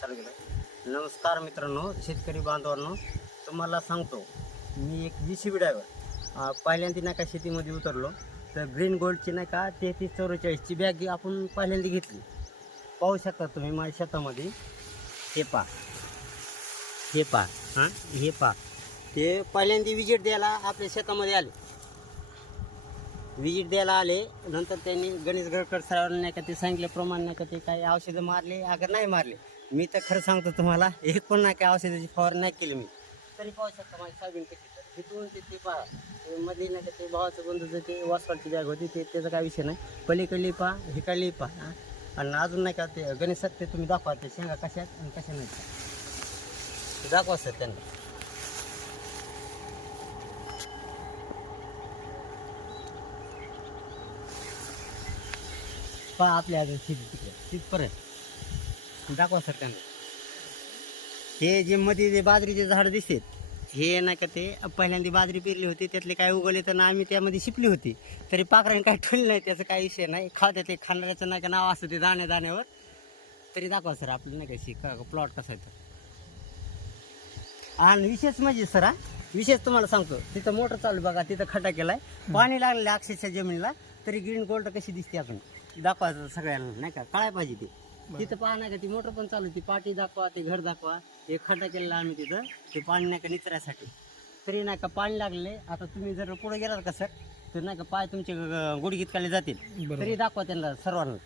चालू केलं. नमस्कार मित्रांनो शेतकरी बांधवांनो तुम्हाला सांगतो मी एक जी सी बी ड्रायव्हर पहिल्यांदा नाही का शेतीमध्ये उतरलो तर ग्रीन गोल्डची नाही का तेहतीस चौवेचाळीसची बॅग आपण पहिल्यांदा घेतली. पाहू शकता तुम्ही माझ्या शेतामध्ये. हे पा हे पा हां? हे पा ते पहिल्यांदा विजिट द्यायला आपल्या शेतामध्ये आले. विजिट द्यायला आले नंतर त्यांनी गणेश गडकर सरांनी नाही का ते सांगितल्याप्रमाणे नाही का ते काही औषधं मारले अगर नाही मारले मी तर खरं सांगतो तुम्हाला एक पण नाही काय औषधाची फवारणी नाही केली मी. तरी पाहू शकता माझी सोयाबीन कशी तर तिथून ते ते पहा मध्ये नाही का ते भावाचं बंधूचं ते वासवाडची बॅग होती ते त्याचा काय विषय नाही. पलीकडली पहा हिकडली पहा आणि अजून नाही का ते गणेश सर ते तुम्ही दाखवा ते शेंगा कशा आहेत आणि कशा नाही दाखवा सर त्यांना. पहा आपल्या अजून शेती तिकडे तिथपर्यंत. दाखवा सर त्यांना हे जे मध्ये जे बाजरीचे झाड दिसतात हे नाही का ते पहिल्यांदा बाजरी पेरली होती त्यातले काय उगवले तर आम्ही त्यामध्ये शिपली होती. तरी पाखराने काय ठेवलं नाही त्याचं काही विषय नाही. खाव ते खाणाऱ्याचं नाही का नाव असतं ते दाण्या दाण्यावर. तरी दाखवा सर आपलं नाही का प्लॉट कसा आहे तर. आणि विशेष म्हणजे सर हा विशेष तुम्हाला सांगतो तिथं मोटर चालू बघा तिथं खड्डा केलाय. पाणी लागलेलं आहे अक्षरशः जमिनीला तरी ग्रीन गोल्ड कशी दिसते आपण. दाखवायचं सगळ्यांना नाही का? कळाय पाहिजे ते. तिथं पहा नाही का ती मोटर पण चालू ती पाठी दाखवा ते घर दाखवा. एक खड्डा केलेला आम्ही तिथं. ते पाणी नाही का निचऱ्यासाठी. तरी नाही का पाणी लागले. आता तुम्ही जर पुढे गेलात का सर तर नाही का पाय तुमचे ग- गुडघीत खाली जातील. तरी दाखवा त्यांना सर्वांना.